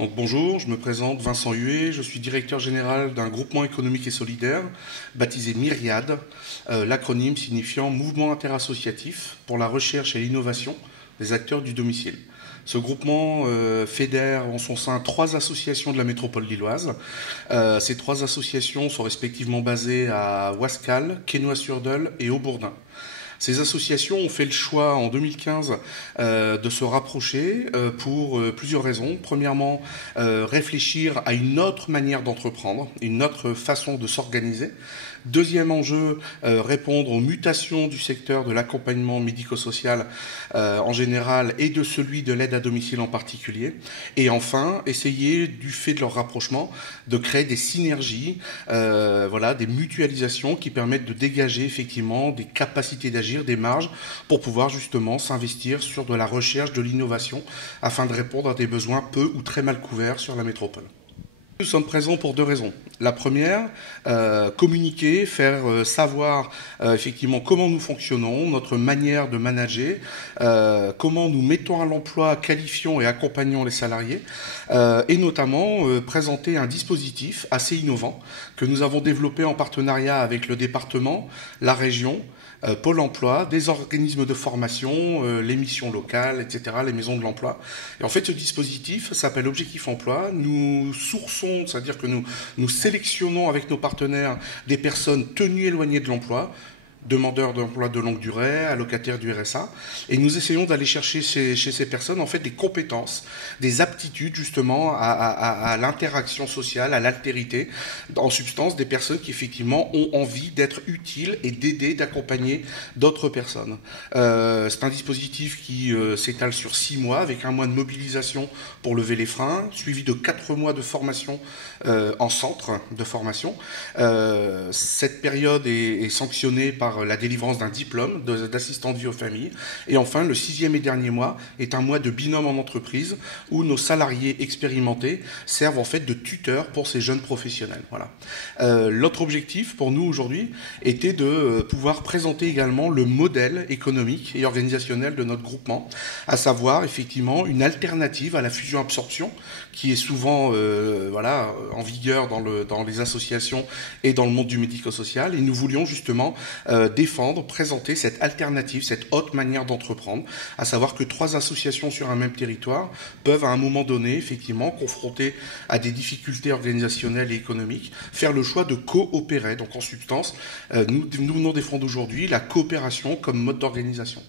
Donc bonjour, je me présente Vincent Huet, je suis directeur général d'un groupement économique et solidaire baptisé Myriade, l'acronyme signifiant Mouvement interassociatif pour la recherche et l'innovation des acteurs du domicile. Ce groupement fédère en son sein 3 associations de la métropole lilloise. Ces 3 associations sont respectivement basées à Ouascal, Quesnoy-sur-Deuil et Aubourdin. Ces associations ont fait le choix en 2015 de se rapprocher pour plusieurs raisons. Premièrement, réfléchir à une autre manière d'entreprendre, une autre façon de s'organiser. Deuxième enjeu, répondre aux mutations du secteur de l'accompagnement médico-social en général et de celui de l'aide à domicile en particulier. Et enfin, essayer, du fait de leur rapprochement, de créer des synergies, des mutualisations qui permettent de dégager effectivement des capacités d'agir, des marges, pour pouvoir justement s'investir sur de la recherche, de l'innovation, afin de répondre à des besoins peu ou très mal couverts sur la métropole. Nous sommes présents pour 2 raisons. La première, communiquer, faire savoir effectivement comment nous fonctionnons, notre manière de manager, comment nous mettons à l'emploi, qualifions et accompagnons les salariés, et notamment présenter un dispositif assez innovant que nous avons développé en partenariat avec le département, la région, Pôle emploi, des organismes de formation, les missions locales, etc., les maisons de l'emploi. Et en fait, ce dispositif s'appelle Objectif Emploi. Nous sourçons, c'est-à-dire que nous sélectionnons avec nos partenaires des personnes tenues éloignées de l'emploi, demandeurs d'emploi de longue durée, allocataires du RSA, et nous essayons d'aller chercher chez ces personnes en fait des compétences, des aptitudes justement à l'interaction sociale, à l'altérité, en substance des personnes qui effectivement ont envie d'être utiles et d'aider, d'accompagner d'autres personnes. C'est un dispositif qui s'étale sur 6 mois avec 1 mois de mobilisation pour lever les freins, suivi de 4 mois de formation en centre de formation. Cette période est sanctionnée par la délivrance d'un diplôme d'assistant de vie aux familles. Et enfin, le 6e et dernier mois est un mois de binôme en entreprise où nos salariés expérimentés servent en fait de tuteurs pour ces jeunes professionnels. Voilà. L'autre objectif pour nous aujourd'hui était de pouvoir présenter également le modèle économique et organisationnel de notre groupement, à savoir effectivement une alternative à la fusion-absorption qui est souvent en vigueur dans les associations et dans le monde du médico-social. Et nous voulions justement défendre, présenter cette alternative, cette autre manière d'entreprendre, à savoir que 3 associations sur un même territoire peuvent à un moment donné, effectivement, confrontées à des difficultés organisationnelles et économiques, faire le choix de coopérer. Donc en substance, nous venons défendre aujourd'hui la coopération comme mode d'organisation.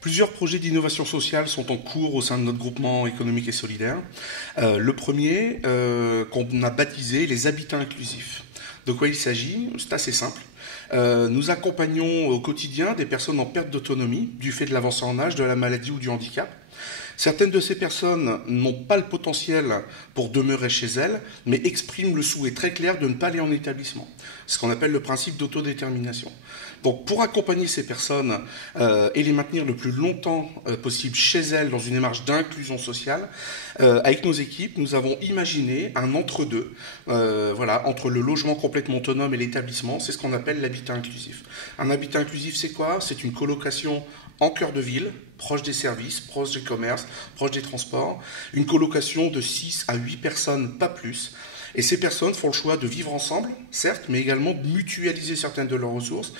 Plusieurs projets d'innovation sociale sont en cours au sein de notre groupement économique et solidaire. Le premier, qu'on a baptisé les habitats inclusifs. De quoi il s'agit? C'est assez simple. Nous accompagnons au quotidien des personnes en perte d'autonomie du fait de l'avancée en âge, de la maladie ou du handicap. Certaines de ces personnes n'ont pas le potentiel pour demeurer chez elles, mais expriment le souhait très clair de ne pas aller en établissement. Ce qu'on appelle le principe d'autodétermination. Donc pour accompagner ces personnes et les maintenir le plus longtemps possible chez elles dans une démarche d'inclusion sociale, avec nos équipes, nous avons imaginé un entre-deux, entre le logement complètement autonome et l'établissement. C'est ce qu'on appelle l'habitat inclusif. Un habitat inclusif, c'est quoi? C'est une colocation en cœur de ville, proche des services, proche des commerces, proche des transports, une colocation de 6 à 8 personnes, pas plus. Et ces personnes font le choix de vivre ensemble, certes, mais également de mutualiser certaines de leurs ressources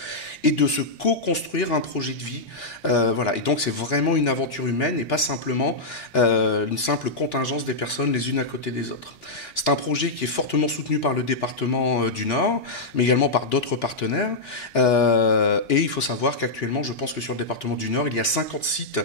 et de se co-construire un projet de vie. Et donc c'est vraiment une aventure humaine et pas simplement une simple contingence des personnes les unes à côté des autres. C'est un projet qui est fortement soutenu par le département du Nord, mais également par d'autres partenaires. Et il faut savoir qu'actuellement, je pense que sur le département du Nord, il y a 50 sites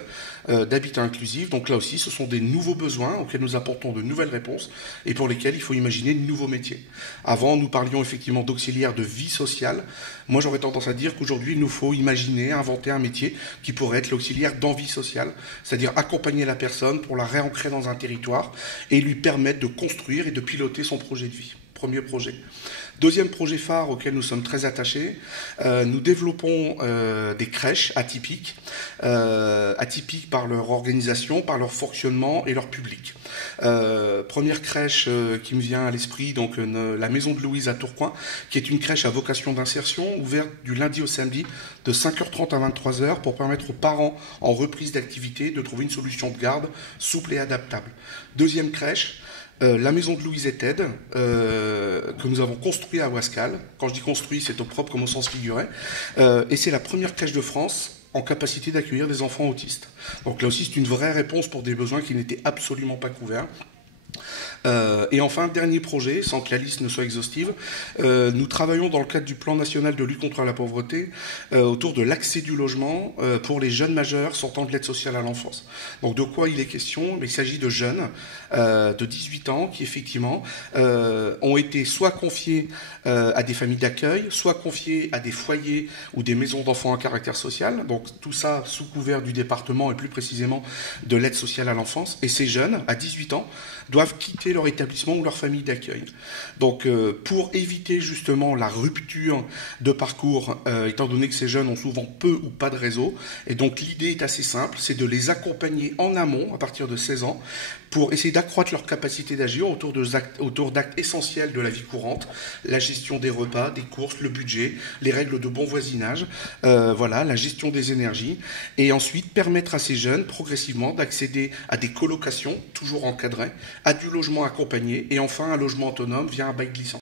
d'habitat inclusif. Donc là aussi, ce sont des nouveaux besoins auxquels nous apportons de nouvelles réponses et pour lesquels il faut imaginer de nouveaux métiers. Avant, nous parlions effectivement d'auxiliaires de vie sociale. Moi, j'aurais tendance à dire qu'aujourd'hui, il nous faut imaginer, inventer un métier qui pourrait être l'auxiliaire d'envie sociale, c'est-à-dire accompagner la personne pour la réancrer dans un territoire et lui permettre de construire et de piloter son projet de vie. Premier projet. Deuxième projet phare auquel nous sommes très attachés, nous développons des crèches atypiques par leur organisation, par leur fonctionnement et leur public. Première crèche qui me vient à l'esprit, donc la Maison de Louise à Tourcoing, qui est une crèche à vocation d'insertion, ouverte du lundi au samedi de 5h30 à 23h pour permettre aux parents en reprise d'activité de trouver une solution de garde souple et adaptable. Deuxième crèche, la maison de Louise et Ted, que nous avons construit à Wascal. Quand je dis construit, c'est au propre comme au sens figuré. Et c'est la première crèche de France en capacité d'accueillir des enfants autistes. Donc là aussi, c'est une vraie réponse pour des besoins qui n'étaient absolument pas couverts. Et enfin, dernier projet, sans que la liste ne soit exhaustive, nous travaillons dans le cadre du plan national de lutte contre la pauvreté autour de l'accès du logement pour les jeunes majeurs sortant de l'aide sociale à l'enfance. Donc de quoi il est question? Il s'agit de jeunes de 18 ans qui effectivement ont été soit confiés à des familles d'accueil, soit confiés à des foyers ou des maisons d'enfants à caractère social. Donc tout ça sous couvert du département et plus précisément de l'aide sociale à l'enfance. Et ces jeunes, à 18 ans, doivent quitter leur établissement ou leur famille d'accueil. Donc pour éviter justement la rupture de parcours, étant donné que ces jeunes ont souvent peu ou pas de réseau, et donc l'idée est assez simple, c'est de les accompagner en amont à partir de 16 ans pour essayer d'accroître leur capacité d'agir autour d'actes essentiels de la vie courante, la gestion des repas, des courses, le budget, les règles de bon voisinage, voilà, la gestion des énergies, et ensuite permettre à ces jeunes progressivement d'accéder à des colocations, toujours encadrées, à du logement accompagné, et enfin un logement autonome via un bail glissant.